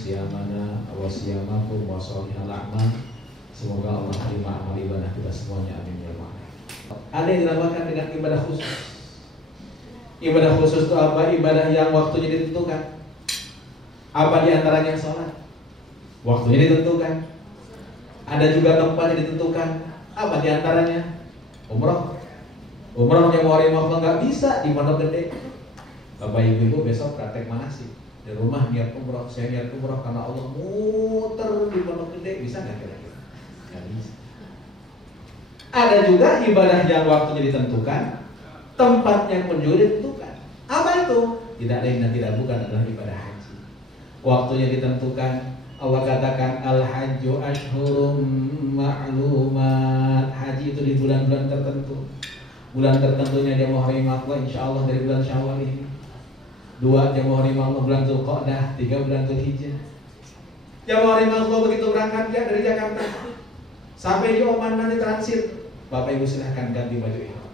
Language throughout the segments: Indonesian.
siyamana wa siyamakum wa sholihal a'mal. Semoga Allah terima amal ibadah kita semuanya, amin ya Allah. Ada yang dinamakan dengan ibadah khusus. Ibadah khusus itu apa? Ibadah yang waktunya ditentukan. Apa diantaranya? Sholat, waktunya ditentukan. Ada juga tempatnya ditentukan. Apa diantaranya? Umroh. Umroh yang mau nggak bisa di Pondok Gede. Bapak ibu besok praktek manasik di rumah, niat umroh. Saya niat umroh karena Allah, muter di Pondok Gede, bisa nggak kira-kira? Nggak bisa. Ada juga ibadah yang waktunya ditentukan, tempatnya pun juga ditentukan. Apa itu? Tidak lain dan tidak bukan adalah ibadah haji. Waktunya ditentukan. Allah katakan al-hajju ashhurum ma'lumat. Haji itu di bulan-bulan tertentu. Bulan tertentunya dia Muharram Allah, insya Allah dari bulan Syawal ini. 2 dia Muharram Allah bulan Dzulqa'dah, 3 bulan Dzulhijjah. Dia Muharram Allah begitu berangkat dia dari Jakarta sampai di Oman nanti transit. Bapak Ibu silahkan ganti baju ihram.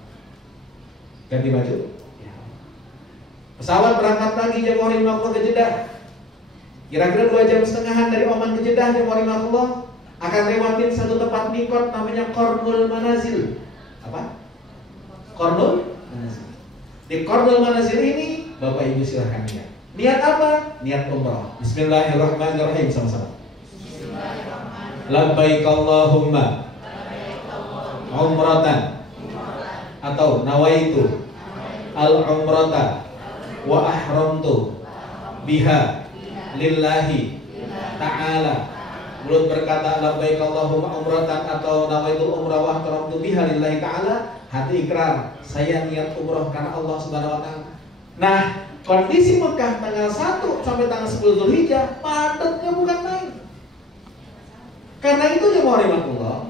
Ganti baju. Ya. Pesawat berangkat pagi dia Muharram Allah ke Jeddah. Kira-kira 2,5 jam dari Oman ke Jeddah dia Muharram Allah akan lewatin satu tempat mikot namanya Qarnul Manazil. Apa? Qarnul Manazil. Di Qarnul Manazil ini Bapak Ibu silahkan niat. Niat apa? Niat umrah. Bismillahirrahmanirrahim sama-sama. Bismillahirrahmanirrahim. Labbaik Allahumma umratan atau nawaitu al-umrata wa ahramtu biha lillahi ta'ala. Mulut berkata labbaik Allahumma umratan atau nawaitul umrah wa ahramtu biha lillahi ta'ala. Hati ikrar, saya niat umrah karena Allah Subhanahu wa taala. Nah, kondisi Mekah tanggal 1 sampai tanggal 10 Dzulhijjah padatnya bukan main. Karena itu ya Allah,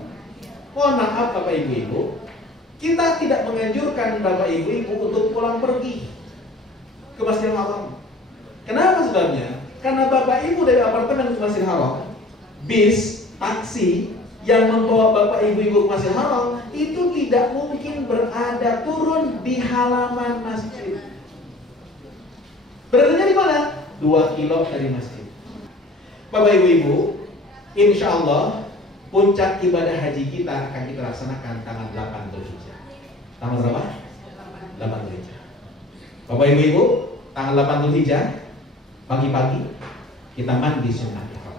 mohon maaf Bapak Ibu-ibu, kita tidak menganjurkan Bapak Ibu-ibu untuk pulang pergi ke Masjidil Haram. Kenapa sebabnya? Karena Bapak Ibu dari apartemen ke Masjidil Haram, bis, taksi yang membawa Bapak Ibu-ibu ke Masjidil Haram itu tidak mungkin berada turun di halaman masjid. Beradanya di mana? 2 kilo dari masjid. Bapak Ibu-ibu, insya Allah puncak ibadah haji kita akan kita laksanakan tanggal 8 Dzulhijjah. Tanggal berapa? 8 Dzulhijjah. Bapak Ibu-ibu, tanggal 8 Dzulhijjah pagi-pagi kita mandi sunnah ihram.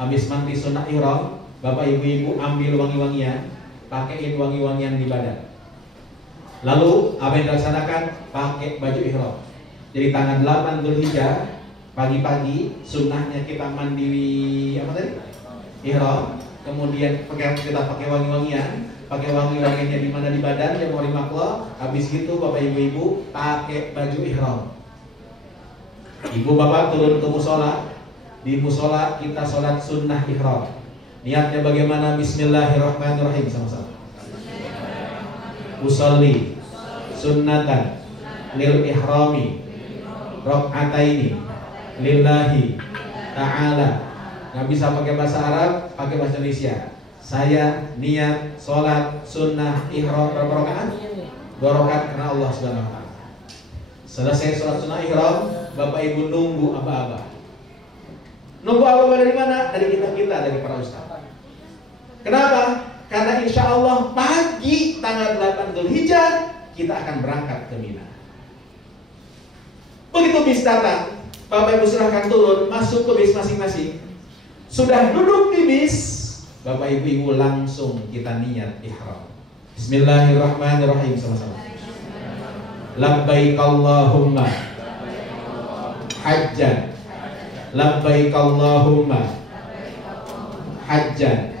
Habis mandi sunnah ihram, Bapak Ibu-ibu ambil wangi-wangian, pakaiin wangi-wangian di badan. Lalu apa yang dilaksanakan? Pakai baju ihram. Jadi tanggal 8 Dzulhijjah pagi-pagi sunnahnya kita mandi apa tadi? Ihram. Kemudian kita pakai wangi-wangian, pakai wangi-wangiannya di mana di badan yang mau dimaklo. Habis itu Bapak Ibu-ibu pakai baju ihram. Ibu Bapak turun ke musola. Di musola kita sholat sunnah ihram. Niatnya bagaimana? Bismillahirrahmanirrahim sama-sama. Usolli sunnatan lil ihrami rakaataini lillahi ta'ala. Nggak bisa pakai bahasa Arab, pakai bahasa Indonesia. Saya niat sholat sunnah ihram berapa rakaat? 2 rakaat karena Allah Subhanahu wa taala. Selesai sholat sunnah ihram, Bapak Ibu nunggu apa-apa. Nunggu apa-apa dari mana? Dari kita dari para ustaz. Kenapa? Karena insya Allah pagi tanggal 8 Dzulhijjah kita akan berangkat ke Mina. Begitu bis datang, Bapak Ibu silahkan turun, masuk ke bis masing-masing. Sudah duduk di bis, Bapak Ibu langsung kita niat ihram. Bismillahirrahmanirrahim sama-sama. Labbaik Allahumma hajjan. Labbaik Allahumma hajjan.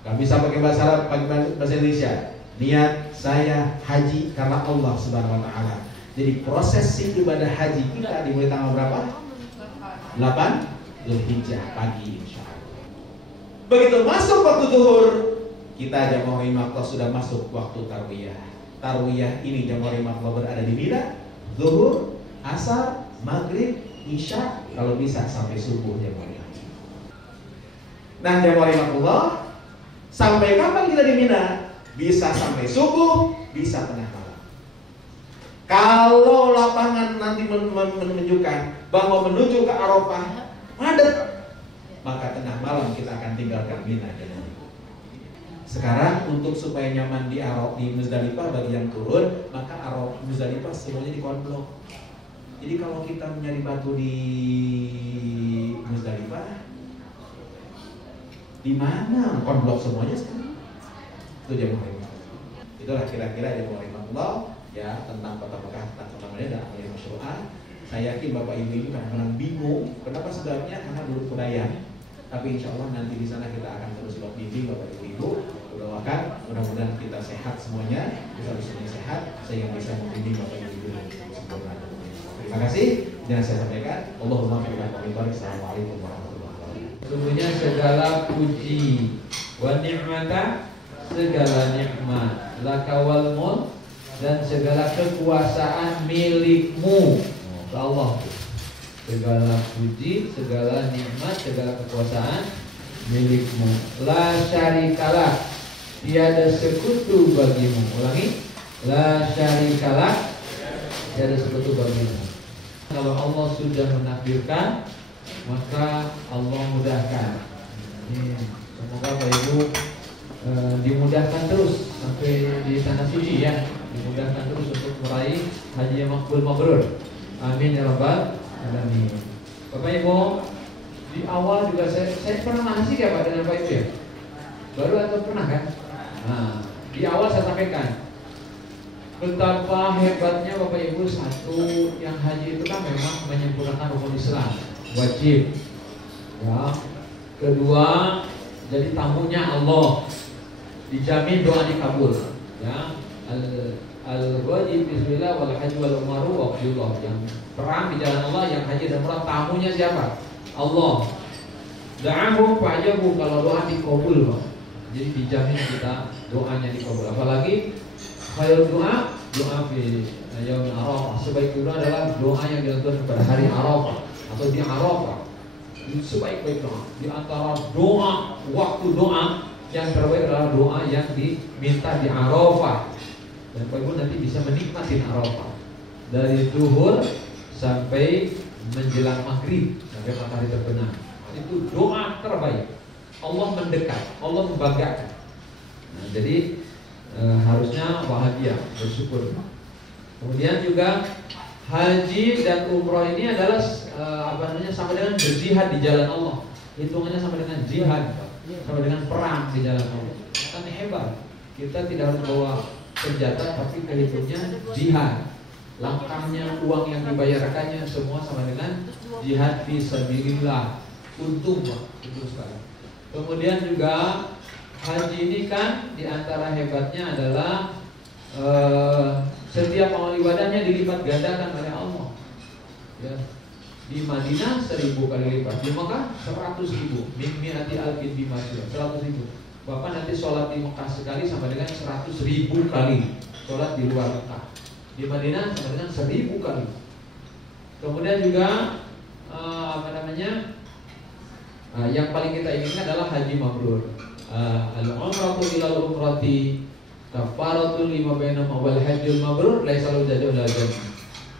Gak bisa pakai bahasa Arab, pakai bahasa Indonesia. Niat saya haji karena Allah Subhanahu wa taala. Jadi prosesi ibadah haji kita dimulai tanggal berapa? 8 Dzulhijjah pagi insyaallah. Begitu masuk waktu zuhur, kita jamaah imamat sudah masuk waktu tarwiyah. Tarwiyah ini jamaah imamat berada di Mina, zuhur, asar, maghrib, isya, kalau bisa sampai subuh jamaah imamat. Nah jamaah imamat, sampai kapan kita di Mina? Bisa sampai subuh, bisa tengah malam. Kalau lapangan nanti menunjukkan bahwa menuju ke Arafah padat. Maka tengah malam kita akan tinggalkan Mina. Sekarang untuk supaya nyaman di Muzdalifah bagi yang turun, maka Muzdalifah semuanya dikonblok. Jadi kalau kita mencari batu di Muzdalifah, di mana konblok semuanya sekarang? Itu jamaah rahimah. Itulah kira-kira jamaah rahimahullah ya tentang kota Mekah, tentang namanya dan amal masyru'ah. Saya yakin Bapak Ibu ini kadang-kadang bingung, kenapa sebabnya? Karena belum kebayang. Tapi insya Allah nanti di sana kita akan terus bimbing Bapak Ibu. Doakan mudah-mudahan kita sehat semuanya, kita semuanya sehat sehingga bisa membimbing Bapak Ibu sempurna. Terima kasih. Dan saya sampaikan, Allahumma barik. Assalamualaikum warahmatullahi wabarakatuh. Sungguhnya segala puji wa ni'mata, segala nikmat, lakawal mulk, dan segala kekuasaan milikmu. Allah. Segala puji, segala nikmat, segala kekuasaan milikmu. La syarikalah, tiada sekutu bagimu. Ulangi. La syarikalah, tiada sekutu bagimu. Kalau Allah sudah menakdirkan, maka Allah mudahkan. Semoga Bapak Ibu dimudahkan terus sampai di tanah suci ya. Dimudahkan terus untuk meraih haji yang makbul mabrur. Amin ya rabbal alamin. Bapak Ibu, di awal juga saya pernah ngasih ya Pak dengan Pak Ibu ya. Baru atau pernah kan? Nah, di awal saya sampaikan betapa hebatnya Bapak Ibu. Satu, yang haji itu kan memang menyempurnakan rukun Islam, wajib. Ya. Kedua, jadi tamunya Allah, dijamin doa dikabul. Ya. Al-wajib bismillah wal haji wal umaru waqtillah. Yang perang di jalan Allah, yang haji dan umrah, tamunya siapa? Allah. Da'ahu fa'ajabu, kalau doa dikabul, Pak. Jadi dijamin kita doanya dikabul. Apalagi khairul doa fi yaumil Arafah. Sebaik doa adalah doa yang dilakukan pada hari Arafah atau di Arafah. Sebaik-baik doa. Di antara doa, waktu doa yang terbaik adalah doa yang diminta di Arafah. Dan Bapak Ibu nanti bisa menikmati Arafah dari zuhur sampai menjelang maghrib, sampai matahari terbenam. Itu doa terbaik. Allah mendekat, Allah membanggakan. Nah, jadi harusnya bahagia, bersyukur. Kemudian juga haji dan umroh ini adalah sama dengan berjihad di jalan Allah. Hitungannya sama dengan jihad, sama dengan perang di jalan Allah. Kan hebat. Kita tidak harus bawa senjata, tapi kehitungnya jihad. Langkahnya, uang yang dibayarkannya semua sama dengan jihad fi sabilillah. Untung sekali. Kemudian juga haji ini kan diantara hebatnya adalah setiap amal ibadahnya dilipat gandakan oleh Allah. Ya. Di Madinah 1000 kali lipat, di Mekah 100.000, min mi'ati alfin di Madinah 100.000. Bapak nanti sholat di Mekah sekali sama dengan 100.000 kali sholat di luar Mekah. Di Madinah sama dengan 1000 kali. Kemudian juga yang paling kita inginkan adalah haji mabrur. Al-umratu ilal umrati kafaratul lima bainahuma wal hajjul mabrur laisa lahu jazaa'un illa jannah.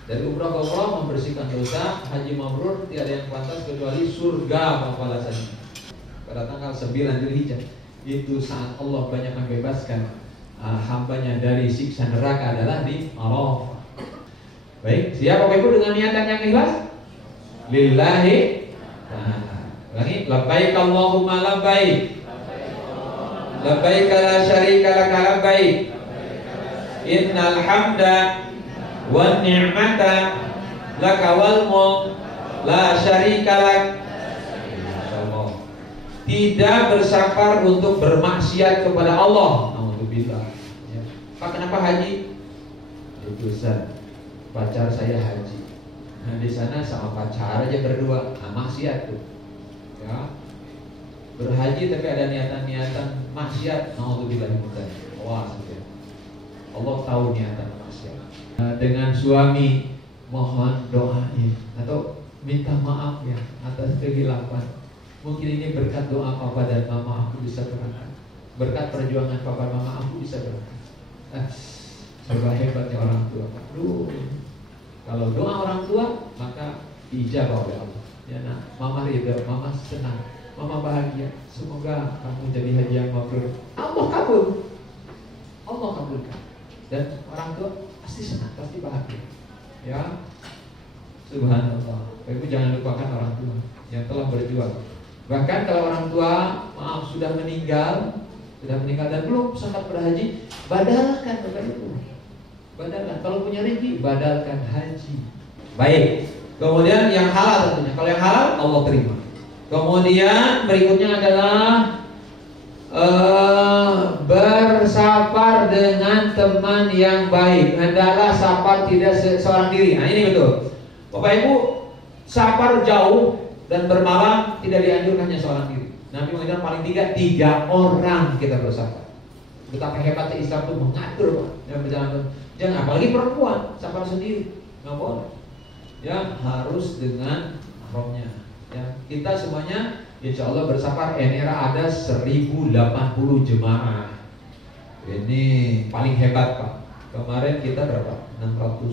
Dari umrah ke umrah membersihkan dosa, haji mabrur tiada yang pantas kecuali surga balasannya. Pada tanggal 9 Dzulhijjah itu saat Allah banyak membebaskan hambanya dari siksa neraka adalah di Arafah. Baik, siap Bapak Ibu dengan niatan yang ikhlas? Lillahi. Ulangi, labbaik Allahumma labbaik. Labbaik la syarika laka labbaik. Innal hamda wan ni'mata laka wal mulk la syarika lak. Tidak bersafar untuk bermaksiat kepada Allah. Alhamdulillah. Ya. Pak, kenapa haji? Itu Ustaz, pacar saya haji. Nah, di sana sama pacar aja berdua, maksiat tuh. Ya. Berhaji tapi ada niatan-niatan maksiat. Alhamdulillah. Awas ya. Allah tahu niatan maksiat. Dengan suami mohon doanya atau minta maaf ya atas kehilapan. Mungkin ini berkat doa papa dan mama aku bisa berangkat. Berkat perjuangan papa dan mama aku bisa berangkat. Serba hebatnya orang tua. Aduh. Kalau doa orang tua maka dijabah oleh Allah. Ya nak, mama ridho, mama senang, mama bahagia. Semoga kamu jadi haji yang mabrur. Allah kabul, Allah kabulkan. Dan orang tua pasti senang, pasti bahagia. Ya, subhanallah. Ibu jangan lupakan orang tua yang telah berjuang. Bahkan kalau orang tua maaf sudah meninggal dan belum sempat berhaji, badalkan kepada itu. Badalkan. Kalau punya rezeki, badalkan haji. Baik. Kemudian yang halal tentunya. Kalau yang halal Allah terima. Kemudian berikutnya adalah bersafar dengan teman yang baik. Hendaklah safar tidak seorang diri. Nah ini betul. Bapak Ibu, safar jauh dan bermalam tidak dianjurkan hanya seorang diri. Nabi mengatakan paling tiga orang kita bersafar. Betapa hebatnya Islam itu mengatur Pak dalam perjalanan. Jangan apalagi perempuan safar sendiri, nggak boleh. Ya harus dengan mahramnya. Ya kita semuanya insya Allah bersafar NRA ada 1080 jemaah. Ini paling hebat Pak. Kemarin kita berapa? 680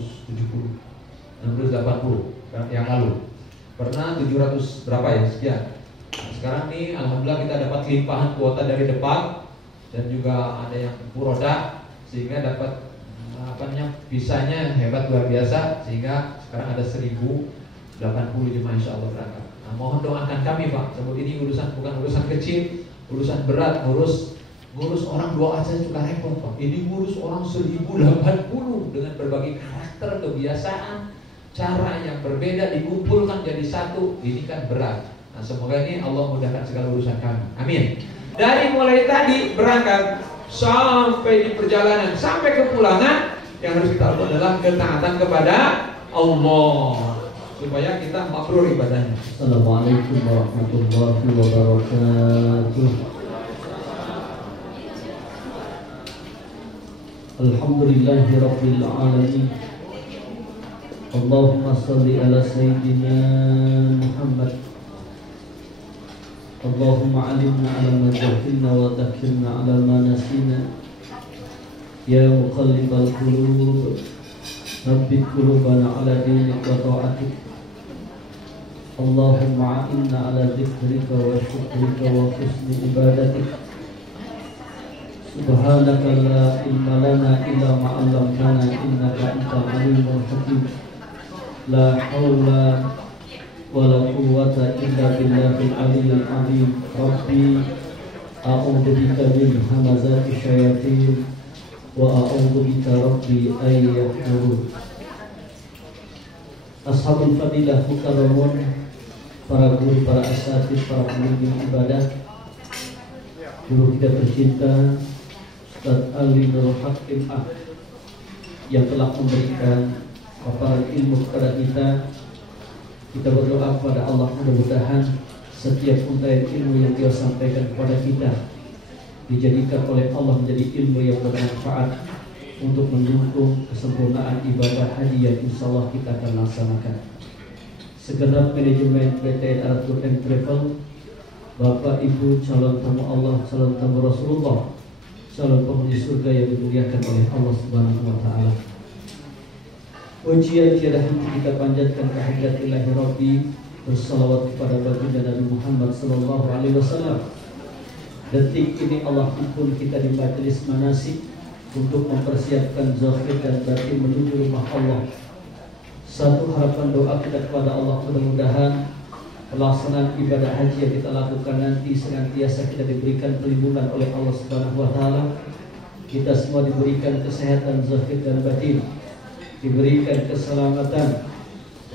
yang lalu. Pernah 700 berapa ya sekian. Nah, sekarang nih alhamdulillah kita dapat limpahan kuota dari depan dan juga ada yang puroda sehingga dapat bisanya hebat luar biasa sehingga sekarang ada 1080 jemaah insya Allah berangkat. Nah, mohon doakan kami Pak, sebab ini bukan urusan kecil, urusan berat, ngurus orang doa aja juga repot Pak. Ini ngurus orang 1080 dengan berbagai karakter, kebiasaan, cara yang berbeda dikumpulkan jadi satu, ini kan berat. Nah, semoga ini Allah mudahkan segala urusan kami. Amin. Dari mulai tadi berangkat sampai di perjalanan sampai kepulangan, yang harus kita lakukan adalah ketaatan kepada Allah supaya kita mabrur ibadahnya. Assalamualaikum warahmatullahi wabarakatuh. Alhamdulillahirabbil alamin. Allahumma shalli ala sayyidina Muhammad. Allahumma alimna ala ma jahilna wa dhakkirna ala ma nasina. Ya muqallibal qulub, tsabbit qulubana ala dinik wa ta'atik. Allahumma a'inna ala dzikrika wa syukrika wa husni ibadatik. Subhanaka la ilma lana illa ma 'allamtana innaka antal alimul hakim. La haula wa la quwwata illa billahil aliyyil azim. Rabbi a'udzu bika min hamazati syayatin wa a'udzu bika rabbi ay yahdurun. Ashabul fadilah mukarramun, para guru, para asatidz, para pembimbing ibadah, guru kita tercinta Ustaz Ali Nurul Hakim yang telah memberikan paparan ilmu kepada kita. Kita berdoa kepada Allah mudah-mudahan setiap untaian ilmu yang dia sampaikan kepada kita dijadikan oleh Allah menjadi ilmu yang bermanfaat untuk mendukung kesempurnaan ibadah haji yang insya Allah kita akan laksanakan. Segenap manajemen PT Arab Tour and Travel, Bapak Ibu calon tamu Allah, calon tamu Rasulullah, calon penghuni surga yang dimuliakan oleh Allah Subhanahu wa taala. Pujian tiada henti kita panjatkan kehadirat Ilahi Rabbi, bersalawat kepada baginda Nabi Muhammad sallallahu alaihi wasallam. Detik ini Allah himpun kita di majelis manasik untuk mempersiapkan zahir dan batin menuju rumah Allah. Satu harapan doa kita kepada Allah, mudah-mudahan pelaksanaan ibadah haji yang kita lakukan nanti senantiasa kita diberikan perlindungan oleh Allah Subhanahu wa taala. Kita semua diberikan kesehatan zahir dan batin, diberikan keselamatan.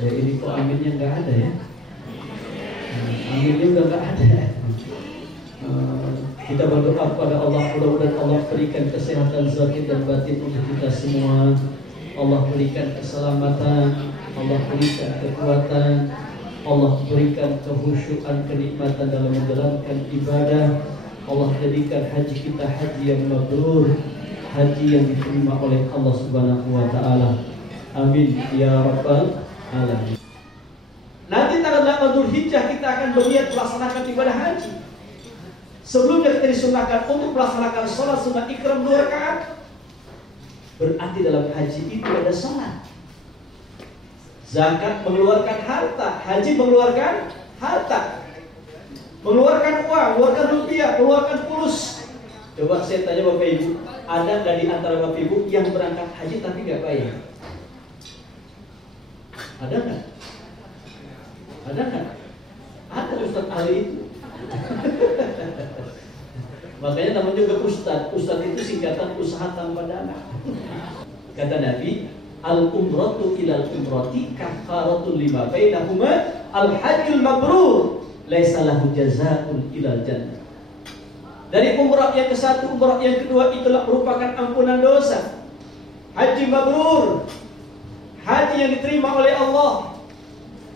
Ini kok aminnya nggak ada ya? Aminnya udah nggak ada. Kita berdoa kepada Allah, mudah-mudahan Allah berikan kesehatan zahir dan batin untuk kita semua. Allah berikan keselamatan, Allah berikan kekuatan, Allah berikan kehusyuan, kenikmatan dalam menjalankan ibadah. Allah jadikan haji kita haji yang mabrur, haji yang diterima oleh Allah Subhanahu wa taala. Amin ya rabbal alamin. Nanti tanggal 8 Dzulhijjah kita akan berniat melaksanakan ibadah haji. Sebelumnya kita disunahkan untuk melaksanakan sholat sunat ikram 2 rakaat. Berarti dalam haji itu ada sholat. Zakat mengeluarkan harta, haji mengeluarkan harta. Mengeluarkan uang, mengeluarkan rupiah, mengeluarkan fulus. Coba saya tanya Bapak Ibu, ada nggak di antara Bapak Ibu yang berangkat haji tapi nggak bayar? Ada nggak? Ada nggak? Ada Ustadz ahli itu. Makanya namanya juga Ustadz. Ustadz itu singkatan usaha tanpa dana. Kata Nabi, al-umratu ilal umrati kafaratun lima bainahuma al-hajjul mabrur laisa lahu jazaa'un ilal jannah. Dari umrah yang ke satu, umrah yang kedua itulah merupakan ampunan dosa. Haji mabrur, haji yang diterima oleh Allah.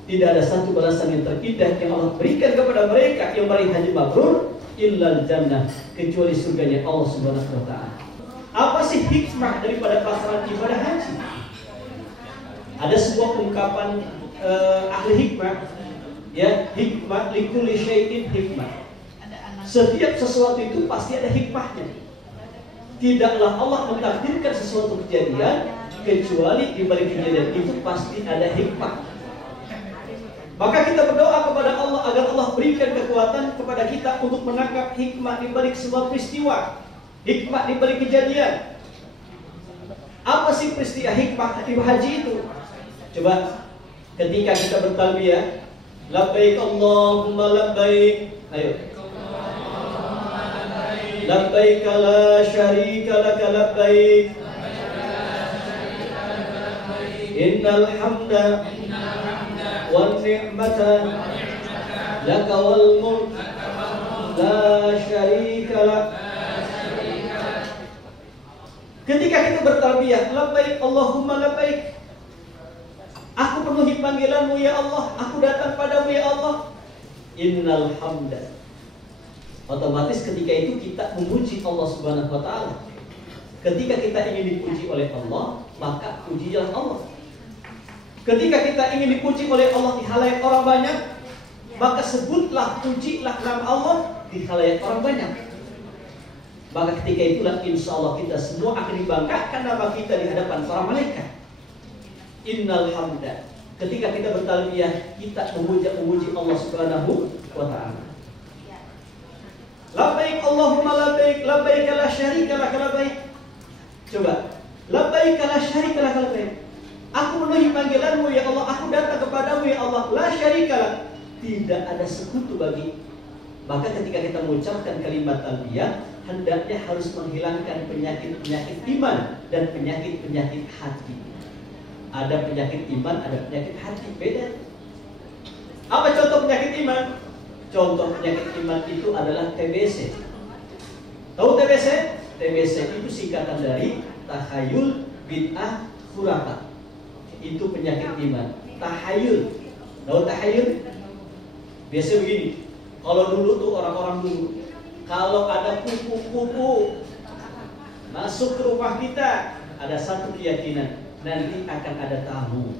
Tidak ada satu balasan yang terindah yang Allah berikan kepada mereka yang meraih haji mabrur illal jannah, kecuali surganya Allah Subhanahu wa taala. Apa sih hikmah daripada pelaksanaan ibadah haji? Ada sebuah ungkapan ahli hikmah, ya, hikmah likulli syai'in hikmah. Setiap sesuatu itu pasti ada hikmahnya. Tidaklah Allah mentakdirkan sesuatu kejadian kecuali di balik kejadian itu pasti ada hikmah. Maka kita berdoa kepada Allah agar Allah berikan kekuatan kepada kita untuk menangkap hikmah di balik sebuah peristiwa, hikmah di balik kejadian. Apa sih peristiwa hikmah di haji itu? Coba ketika kita bertalbiyah, labbaik Allahumma labbaik. Ayo. Labbaik la syarika laka labbaik. Innal hamda wan ni'mata laka wal mulk la syarika lak. Ketika kita bertalbiyah, labbaik Allahumma labbaik. Aku penuhi panggilanmu ya Allah, aku datang padamu ya Allah. Innal hamda. Otomatis ketika itu kita memuji Allah Subhanahu wa taala. Ketika kita ingin dipuji oleh Allah, maka pujilah Allah. Ketika kita ingin dipuji oleh Allah di khalayak orang banyak, maka sebutlah, pujilah nama Allah di khalayak orang banyak. Maka ketika itulah insya Allah kita semua akan dibanggakan nama kita di hadapan para malaikat. Innal hamda. Ketika kita bertalbiyah, kita memuji Allah Subhanahu wa taala. Labbaik Allahumma labbaik, labbaik la syarika lak labbaik. Coba, labbaik la syarika lak labbaik. Aku memenuhi panggilanmu ya Allah, aku datang kepadamu ya Allah, la syarika lak. Tidak ada sekutu bagi. Maka ketika kita mengucapkan kalimat talbiyah, hendaknya harus menghilangkan penyakit-penyakit iman dan penyakit-penyakit hati. Ada penyakit iman, ada penyakit hati, beda. Apa contoh penyakit iman? Contoh penyakit iman itu adalah TBC. Tahu TBC? TBC itu singkatan dari tahayul, bid'ah, khurafat. Itu penyakit iman. Tahayul. Tahu tahayul? Biasa begini. Kalau dulu tuh orang-orang dulu, kalau ada kupu-kupu masuk ke rumah kita, ada satu keyakinan, nanti akan ada tamu.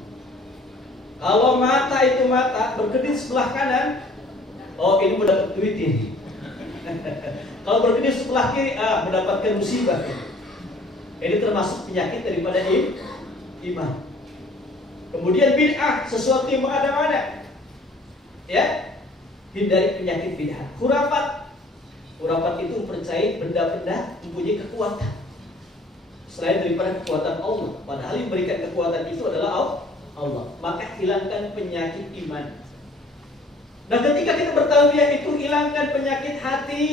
Kalau mata itu mata berkedip sebelah kanan, oh ini mendapat duit ini. Kalau berkedip sebelah kiri, mendapatkan musibah. Ini termasuk penyakit daripada iman. Kemudian bid'ah, sesuatu yang mengada-ngada. Ya, hindari penyakit bid'ah. Khurafat. Khurafat itu percaya benda-benda mempunyai kekuatan selain daripada kekuatan Allah. Padahal yang memberikan kekuatan itu adalah Allah. Maka hilangkan penyakit iman. Nah, ketika kita bertalbiyah itu hilangkan penyakit hati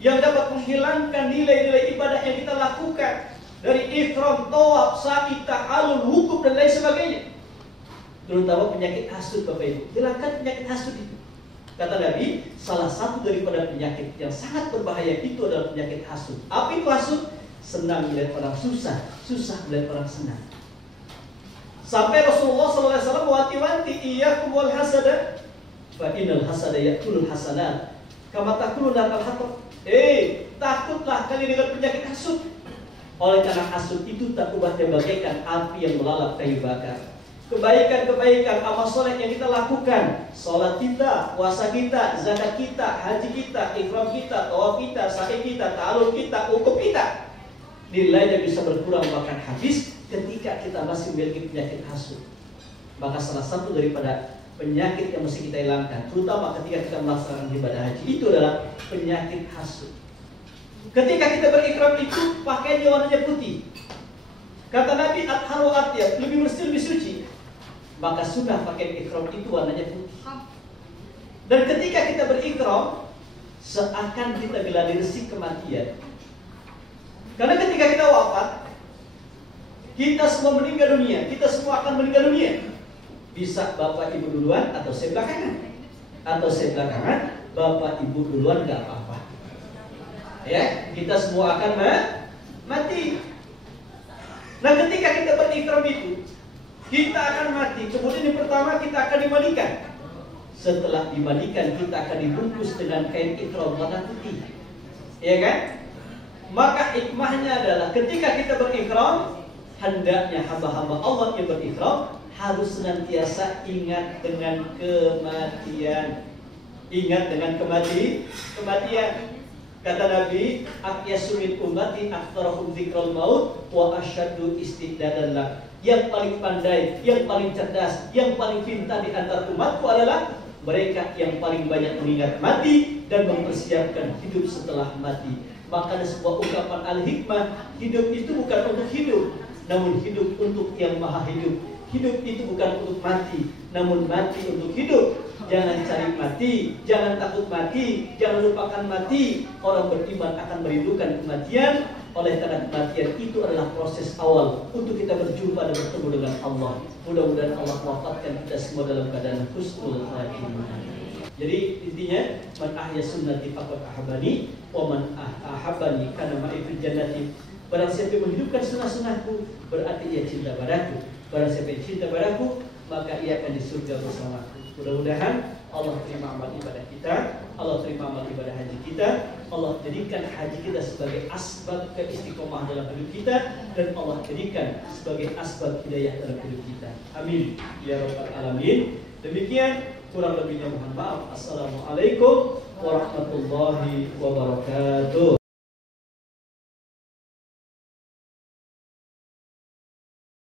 yang dapat menghilangkan nilai-nilai ibadah yang kita lakukan dari ihram, tawaf, sa'i, ta'allul, wukuf dan lain sebagainya. Terutama penyakit hasud, Bapak Ibu. Hilangkan penyakit hasud itu. Kata Nabi, salah satu daripada penyakit yang sangat berbahaya itu adalah penyakit hasud. Apa itu hasud? Senang melihat orang susah, susah melihat orang senang. Sampai Rasulullah SAW mewanti-wanti, iyyakum wal hasada, fa innal hasada ya'kulul hasanat kama ta'kulun natal hatab. Takutlah kalian dengan penyakit hasud. Oleh karena hasud itu tak ubahnya bagaikan api yang melalap kayu bakar. Kebaikan-kebaikan amal soleh yang kita lakukan, sholat kita, puasa kita, zakat kita, haji kita, ihram kita, tawaf kita, sa'i kita, ta'alul kita, wukuf kita, nilainya bisa berkurang bahkan habis ketika kita masih memiliki penyakit hasud. Maka salah satu daripada penyakit yang mesti kita hilangkan, terutama ketika kita melaksanakan ibadah haji, itu adalah penyakit hasud. Ketika kita berikram itu pakainya warnanya putih. Kata Nabi, atharu atyab, lebih bersih, lebih suci. Maka sunnah pakai ikram itu warnanya putih. Dan ketika kita berikram, seakan kita geladi resik kematian. Karena ketika kita wafat, kita semua meninggal dunia. Kita semua akan meninggal dunia. Bisa bapak ibu duluan atau saya belakangan. Atau saya belakangan, bapak ibu duluan gak apa-apa. Ya, kita semua akan mati. Nah, ketika kita berikram itu, kita akan mati. Kemudian yang pertama kita akan dimandikan. Setelah dimandikan, kita akan dibungkus dengan kain ikram warna putih. Ya kan? Maka hikmahnya adalah ketika kita berikram, hendaknya hamba-hamba Allah yang berikram harus senantiasa ingat dengan kematian. Ingat dengan kematian. Kata Nabi, aqyasu min ummati aktsarahum dzikral maut wa asyaddu istiddadan lah. Yang paling pandai, yang paling cerdas, yang paling pintar di antara umatku adalah mereka yang paling banyak mengingat mati dan mempersiapkan hidup setelah mati. Maka ada sebuah ungkapan al-hikmah, hidup itu bukan untuk hidup, namun hidup untuk yang maha hidup. Hidup itu bukan untuk mati, namun mati untuk hidup. Jangan cari mati, jangan takut mati, jangan lupakan mati. Orang beriman akan merindukan kematian. Oleh karena kematian itu adalah proses awal untuk kita berjumpa dan bertemu dengan Allah. Mudah-mudahan Allah wafatkan kita semua dalam keadaan husnul khatimah. Jadi intinya, man ahya sunnati faqad ahabani, wa man ahabani kana ma'i fil jannati. Barang siapa yang menghidupkan sunnah-sunnahku, berarti ia cinta padaku. Barang siapa yang cinta padaku, maka ia akan di surga bersamaku. Mudah-mudahan Allah terima amal ibadah kita, Allah terima amal ibadah haji kita, Allah jadikan haji kita sebagai asbab keistiqomah dalam hidup kita, dan Allah jadikan sebagai asbab hidayah dalam hidup kita. Amin ya rabbal alamin. Demikian, kurang lebihnya mohon maaf. Assalamualaikum warahmatullahi wabarakatuh.